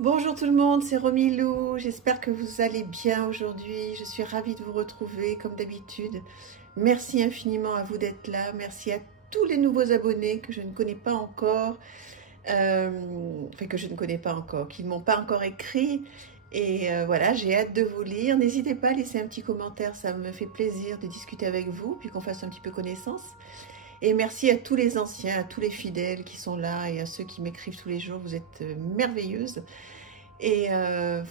Bonjour tout le monde, c'est Romilou, j'espère que vous allez bien aujourd'hui, je suis ravie de vous retrouver comme d'habitude. Merci infiniment à vous d'être là, merci à tous les nouveaux abonnés que je ne connais pas encore, qui ne m'ont pas encore écrit. Et voilà, j'ai hâte de vous lire. N'hésitez pas à laisser un petit commentaire, ça me fait plaisir de discuter avec vous, puis qu'on fasse un petit peu connaissance. Et merci à tous les anciens, à tous les fidèles qui sont là et à ceux qui m'écrivent tous les jours. Vous êtes merveilleuses. Et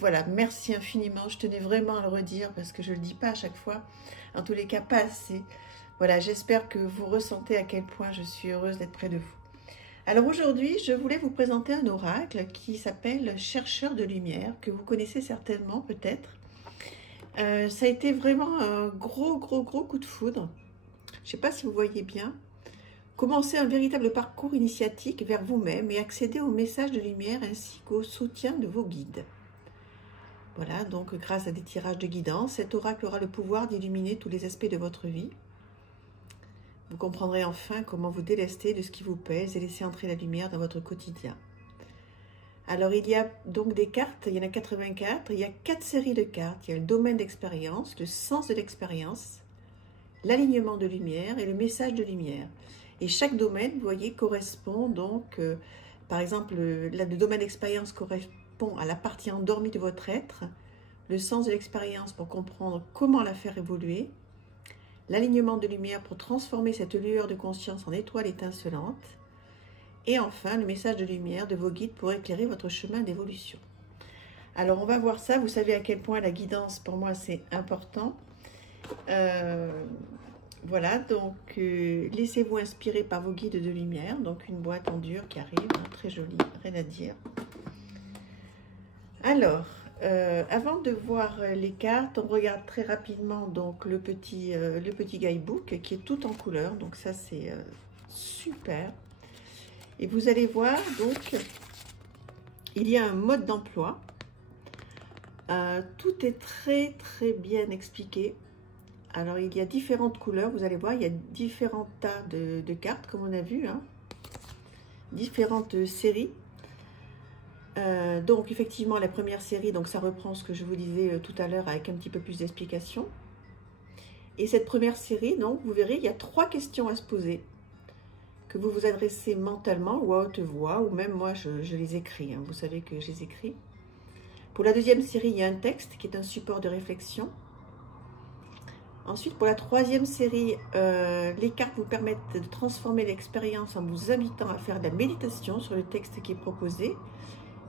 voilà, merci infiniment. Je tenais vraiment à le redire parce que je ne le dis pas à chaque fois. En tous les cas, pas assez. Voilà, j'espère que vous ressentez à quel point je suis heureuse d'être près de vous. Alors aujourd'hui, je voulais vous présenter un oracle qui s'appelle Chercheur de lumière, que vous connaissez certainement peut-être. Ça a été vraiment un gros coup de foudre. Je ne sais pas si vous voyez bien. Commencez un véritable parcours initiatique vers vous-même et accéder au message de lumière ainsi qu'au soutien de vos guides. Voilà, donc grâce à des tirages de guidance, cet oracle aura le pouvoir d'illuminer tous les aspects de votre vie. Vous comprendrez enfin comment vous délester de ce qui vous pèse et laisser entrer la lumière dans votre quotidien. Alors il y a donc des cartes, il y en a 84, il y a 4 séries de cartes. Il y a le domaine d'expérience, le sens de l'expérience, l'alignement de lumière et le message de lumière. Et chaque domaine, vous voyez, correspond donc, par exemple, le domaine d'expérience correspond à la partie endormie de votre être, le sens de l'expérience pour comprendre comment la faire évoluer, l'alignement de lumière pour transformer cette lueur de conscience en étoile étincelante, et enfin, le message de lumière de vos guides pour éclairer votre chemin d'évolution. Alors, on va voir ça. Vous savez à quel point la guidance, pour moi, c'est important. Voilà, donc laissez-vous inspirer par vos guides de lumière. Donc une boîte en dur qui arrive, hein, très jolie, rien à dire. Alors, avant de voir les cartes, on regarde très rapidement donc le petit guidebook qui est tout en couleur. Donc ça c'est super. Et vous allez voir donc il y a un mode d'emploi. Tout est très bien expliqué. Alors, il y a différentes couleurs, vous allez voir, il y a différents tas de cartes, comme on a vu, hein, différentes séries. Donc, effectivement, la première série, donc ça reprend ce que je vous disais tout à l'heure avec un petit peu plus d'explication. Et cette première série, donc, vous verrez, il y a 3 questions à se poser, que vous vous adressez mentalement ou à haute voix, ou même moi, je les écris, hein, vous savez que je les écris. Pour la deuxième série, il y a un texte qui est un support de réflexion. Ensuite, pour la troisième série, les cartes vous permettent de transformer l'expérience en vous invitant à faire de la méditation sur le texte qui est proposé.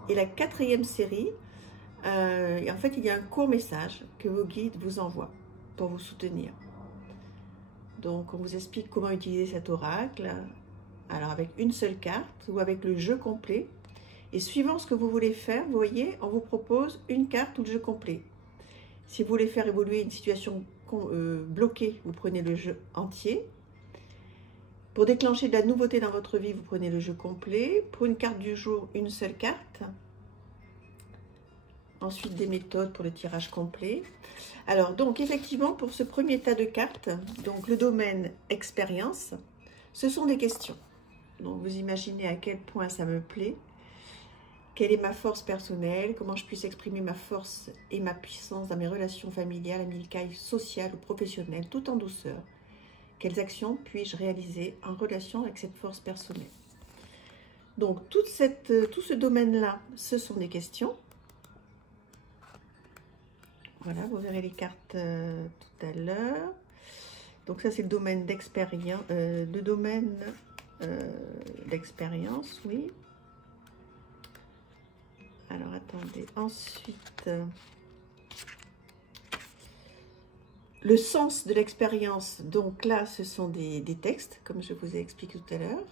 Et la quatrième série, en fait, il y a un court message que vos guides vous envoient pour vous soutenir. Donc, on vous explique comment utiliser cet oracle. Alors, avec une seule carte ou avec le jeu complet. Et suivant ce que vous voulez faire, vous voyez, on vous propose une carte ou le jeu complet. Si vous voulez faire évoluer une situation bloquée, vous prenez le jeu entier. Pour déclencher de la nouveauté dans votre vie, vous prenez le jeu complet. Pour une carte du jour, une seule carte. Ensuite, des méthodes pour le tirage complet. Alors, donc, effectivement, pour ce premier tas de cartes, donc le domaine expérience, ce sont des questions. Donc, vous imaginez à quel point ça me plaît. Quelle est ma force personnelle? Comment je puisse exprimer ma force et ma puissance dans mes relations familiales, amicales, sociales ou professionnelles, tout en douceur? Quelles actions puis-je réaliser en relation avec cette force personnelle? Donc, tout ce domaine-là, ce sont des questions. Voilà, vous verrez les cartes tout à l'heure. Donc, ça, c'est le domaine d'expérience. D'expérience, oui. Alors, attendez. Ensuite, le sens de l'expérience. Donc là, ce sont des textes, comme je vous ai expliqué tout à l'heure.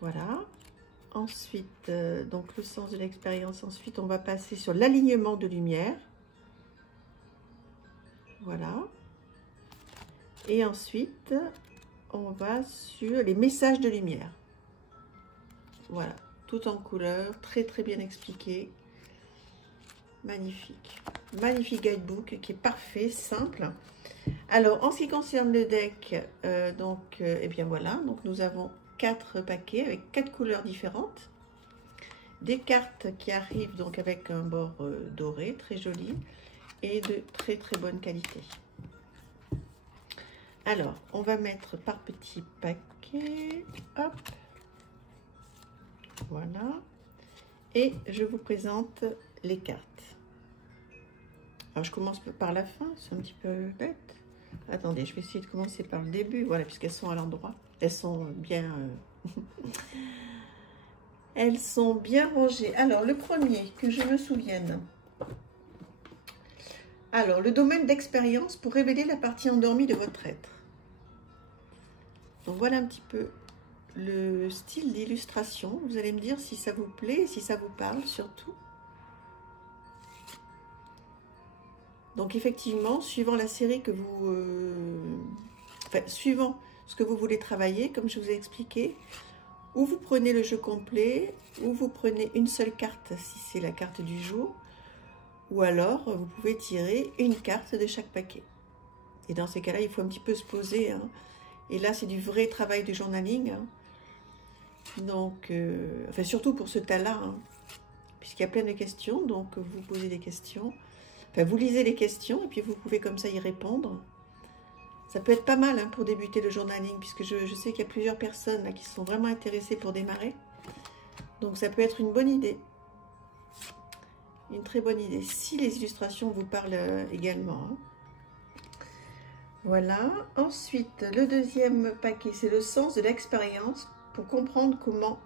Voilà. Ensuite, donc le sens de l'expérience. Ensuite, on va passer sur l'alignement de lumière. Voilà. Et ensuite, on va sur les messages de lumière. Voilà. Tout en couleur, très bien expliqué. Magnifique. Magnifique guidebook qui est parfait, simple. Alors, en ce qui concerne le deck, eh bien voilà, donc nous avons 4 paquets avec 4 couleurs différentes. des cartes qui arrivent donc avec un bord doré, très joli, et de très très bonne qualité. Alors, on va mettre par petits paquets, hop, voilà, et je vous présente les cartes. Alors, je commence par la fin, c'est un petit peu bête. Attendez, je vais essayer de commencer par le début, voilà, puisqu'elles sont à l'endroit. Elles sont bien... elles sont bien rangées. Alors, le premier, que je me souvienne. Alors, le domaine d'expérience pour révéler la partie endormie de votre être. Donc, voilà un petit peu le style d'illustration. Vous allez me dire si ça vous plaît, si ça vous parle surtout. Donc effectivement, suivant la série que vous... enfin, suivant ce que vous voulez travailler, comme je vous ai expliqué, ou vous prenez le jeu complet, ou vous prenez une seule carte si c'est la carte du jour, ou alors vous pouvez tirer une carte de chaque paquet. Et dans ces cas-là, il faut un petit peu se poser. Hein. Et là, c'est du vrai travail de journaling. Hein. Donc, enfin, surtout pour ce tas-là, hein, puisqu'il y a plein de questions, donc vous posez des questions. Enfin, vous lisez les questions et puis vous pouvez comme ça y répondre. Ça peut être pas mal hein, pour débuter le journaling, puisque je sais qu'il y a plusieurs personnes là, qui sont vraiment intéressées pour démarrer. Donc ça peut être une bonne idée. Une très bonne idée, si les illustrations vous parlent également. Hein. Voilà. Ensuite, le deuxième paquet, c'est le sens de l'expérience pour comprendre comment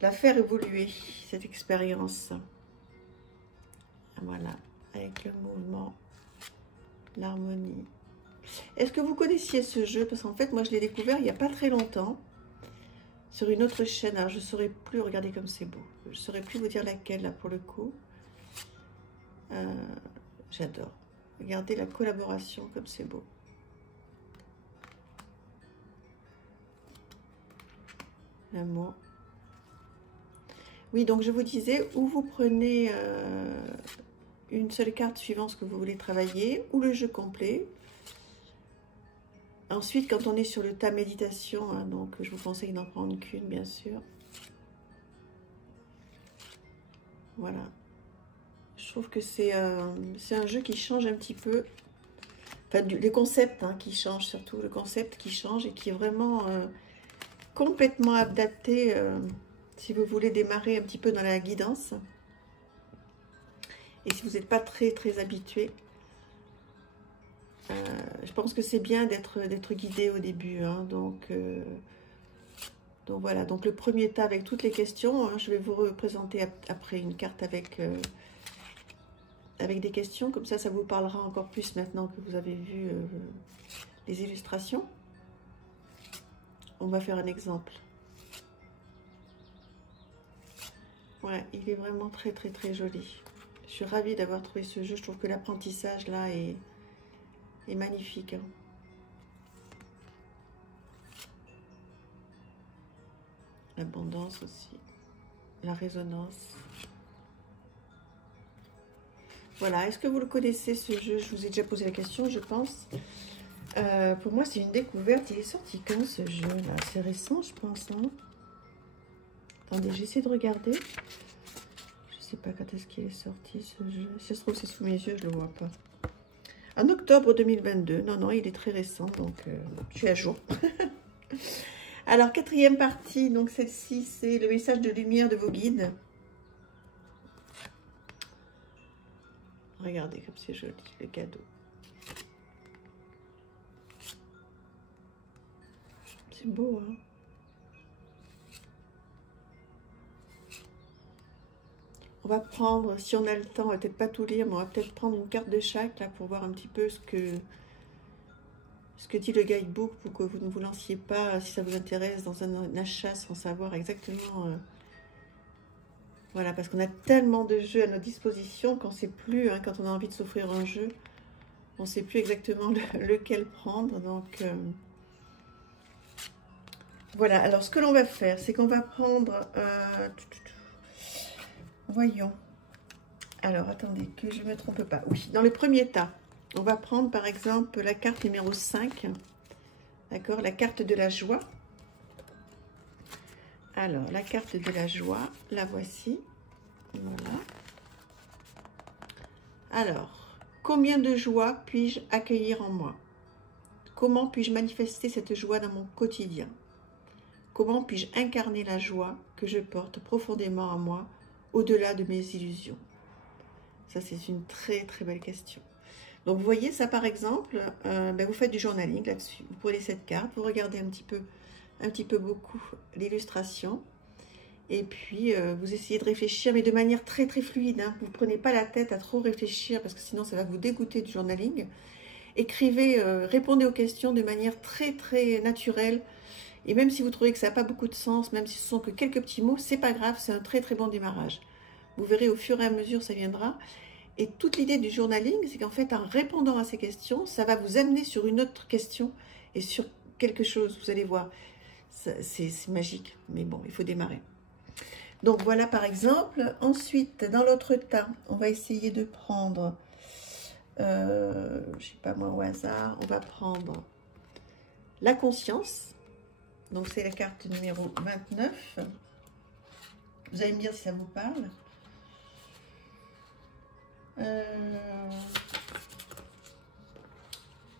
la faire évoluer, cette expérience. Voilà, avec le mouvement, l'harmonie. Est-ce que vous connaissiez ce jeu? Parce qu'en fait, moi, je l'ai découvert il n'y a pas très longtemps sur une autre chaîne. Alors, je ne saurais plus, regardez comme c'est beau. Je ne saurais plus vous dire laquelle, là, pour le coup. J'adore. Regardez la collaboration, comme c'est beau. L'amour. Oui, donc je vous disais, où vous prenez... une seule carte suivant ce que vous voulez travailler, ou le jeu complet. Ensuite, quand on est sur le tas méditation, hein, donc je vous conseille d'en prendre qu'une, bien sûr. Voilà. Je trouve que c'est un jeu qui change un petit peu. Enfin, les concepts hein, qui changent, surtout le concept qui change et qui est vraiment complètement adapté si vous voulez démarrer un petit peu dans la guidance. Et si vous n'êtes pas très habitué, je pense que c'est bien d'être guidé au début. Hein, donc voilà, donc le premier tas avec toutes les questions, hein, je vais vous représenter après une carte avec des questions. Comme ça vous parlera encore plus maintenant que vous avez vu les illustrations. On va faire un exemple. Ouais, il est vraiment très joli. Je suis ravie d'avoir trouvé ce jeu. Je trouve que l'apprentissage là est magnifique. Hein. L'abondance aussi. La résonance. Voilà. Est-ce que vous le connaissez ce jeu? Je vous ai déjà posé la question, je pense. Pour moi, c'est une découverte. Il est sorti quand ce jeu là? C'est récent, je pense. Hein. Attendez, j'essaie de regarder. Je sais pas quand est-ce qu'il est sorti ce jeu. Si ça se trouve c'est sous mes yeux, je le vois pas. En octobre 2022. Non, il est très récent, donc je suis à jour. Alors, quatrième partie, donc celle-ci, c'est le message de lumière de vos guides. Regardez comme c'est joli, le cadeau. C'est beau, hein? On va prendre, si on a le temps, on va peut-être pas tout lire, mais on va peut-être prendre une carte de chaque, là, pour voir un petit peu ce que dit le guidebook, pour que vous ne vous lanciez pas, si ça vous intéresse, dans un achat sans savoir exactement... voilà, parce qu'on a tellement de jeux à notre disposition qu'on ne sait plus, hein, quand on a envie de s'offrir un jeu, on ne sait plus exactement lequel prendre, donc... voilà, alors ce que l'on va faire, c'est qu'on va prendre... voyons. Alors, attendez, que je ne me trompe pas. Oui, dans le premier tas, on va prendre par exemple la carte numéro 5. D'accord, la carte de la joie. Alors, la carte de la joie, la voici. Voilà. Alors, combien de joie puis-je accueillir en moi? Comment puis-je manifester cette joie dans mon quotidien? Comment puis-je incarner la joie que je porte profondément en moi, au-delà de mes illusions? Ça, c'est une très très belle question. Donc, vous voyez, ça par exemple, vous faites du journaling là-dessus. Vous prenez cette carte, vous regardez un petit peu beaucoup l'illustration. Et puis, vous essayez de réfléchir, mais de manière très très fluide. Hein. Vous ne prenez pas la tête à trop réfléchir, parce que sinon, ça va vous dégoûter du journaling. Écrivez, répondez aux questions de manière très très naturelle. Et même si vous trouvez que ça n'a pas beaucoup de sens, même si ce sont que quelques petits mots, c'est pas grave, c'est un très très bon démarrage. Vous verrez au fur et à mesure, ça viendra. Et toute l'idée du journaling, c'est qu'en fait, en répondant à ces questions, ça va vous amener sur une autre question et sur quelque chose, vous allez voir. C'est magique, mais bon, il faut démarrer. Donc voilà par exemple. Ensuite, dans l'autre tas, on va essayer de prendre, je sais pas moi au hasard, on va prendre la conscience. Donc c'est la carte numéro 29. Vous allez me dire si ça vous parle.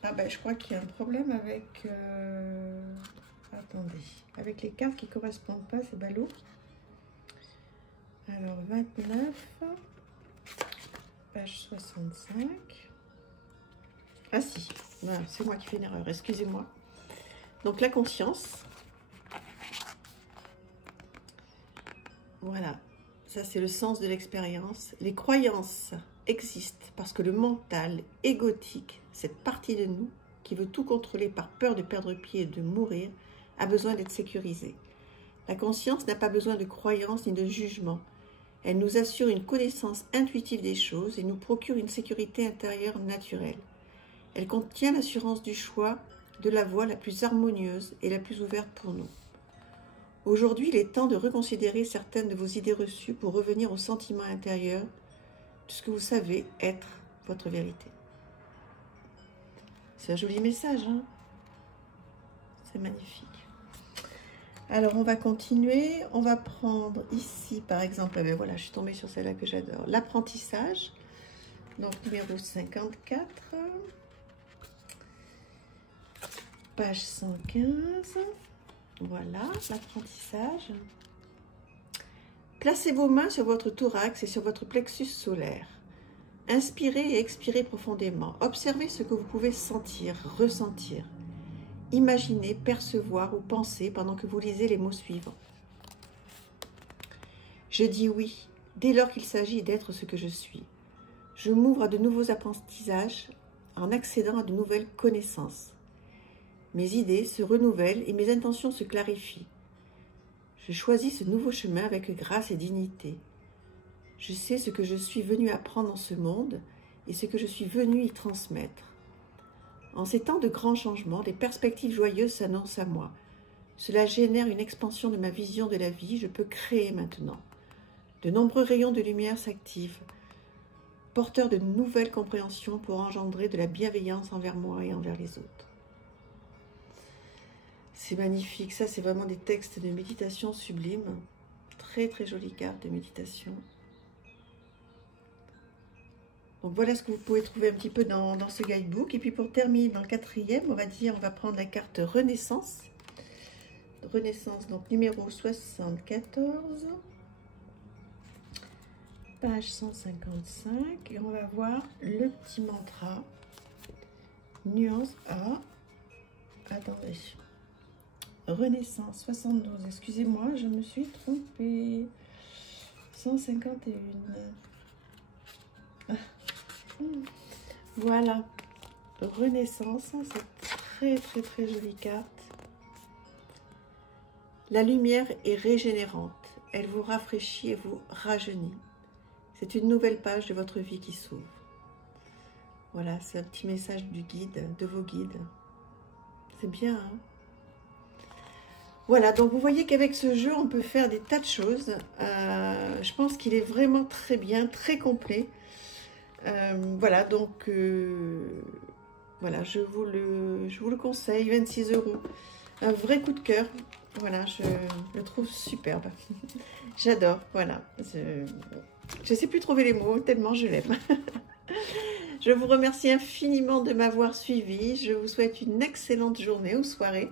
Ah ben je crois qu'il y a un problème avec... Attendez, avec les cartes qui ne correspondent pas, c'est ballot. Alors 29, page 65. Ah si, voilà, c'est moi qui fais une erreur, excusez-moi. Donc la conscience. Voilà, ça c'est le sens de l'expérience. Les croyances existent parce que le mental égotique, cette partie de nous qui veut tout contrôler par peur de perdre pied et de mourir, a besoin d'être sécurisée. La conscience n'a pas besoin de croyances ni de jugement. Elle nous assure une connaissance intuitive des choses et nous procure une sécurité intérieure naturelle. Elle contient l'assurance du choix de la voie la plus harmonieuse et la plus ouverte pour nous. Aujourd'hui, il est temps de reconsidérer certaines de vos idées reçues pour revenir au sentiment intérieur de ce que vous savez être votre vérité. C'est un joli message, hein? C'est magnifique. Alors, on va continuer. On va prendre ici, par exemple, ben voilà, je suis tombée sur celle-là que j'adore. L'apprentissage. Donc, numéro 54. Page 115. Voilà, l'apprentissage. Placez vos mains sur votre thorax et sur votre plexus solaire. Inspirez et expirez profondément. Observez ce que vous pouvez sentir, ressentir. Imaginez, percevoir ou penser pendant que vous lisez les mots suivants. Je dis oui, dès lors qu'il s'agit d'être ce que je suis. Je m'ouvre à de nouveaux apprentissages en accédant à de nouvelles connaissances. Mes idées se renouvellent et mes intentions se clarifient. Je choisis ce nouveau chemin avec grâce et dignité. Je sais ce que je suis venu apprendre dans ce monde et ce que je suis venu y transmettre. En ces temps de grands changements, des perspectives joyeuses s'annoncent à moi. Cela génère une expansion de ma vision de la vie. Je peux créer maintenant. De nombreux rayons de lumière s'activent, porteurs de nouvelles compréhensions pour engendrer de la bienveillance envers moi et envers les autres. C'est magnifique. Ça, c'est vraiment des textes de méditation sublimes. Très, très jolie carte de méditation. Donc voilà ce que vous pouvez trouver un petit peu dans ce guidebook. Et puis pour terminer dans le quatrième, on va prendre la carte Renaissance. Renaissance, donc numéro 74, page 155. Et on va voir le petit mantra. Nuance A. Attendez. Renaissance 72. Excusez-moi, je me suis trompée. 151. Voilà, Renaissance, c'est très très jolie carte. La lumière est régénérante, elle vous rafraîchit et vous rajeunit. C'est une nouvelle page de votre vie qui s'ouvre. Voilà, c'est un petit message du guide, de vos guides. C'est bien, hein? Voilà, donc vous voyez qu'avec ce jeu, on peut faire des tas de choses. Je pense qu'il est vraiment très bien, très complet. Voilà, donc voilà, je vous le conseille, 26 €. Un vrai coup de cœur. Voilà, je le trouve superbe. J'adore, voilà. Je ne sais plus trouver les mots, tellement je l'aime. Je vous remercie infiniment de m'avoir suivi. Je vous souhaite une excellente journée ou soirée.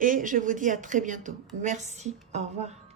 Et je vous dis à très bientôt. Merci, au revoir.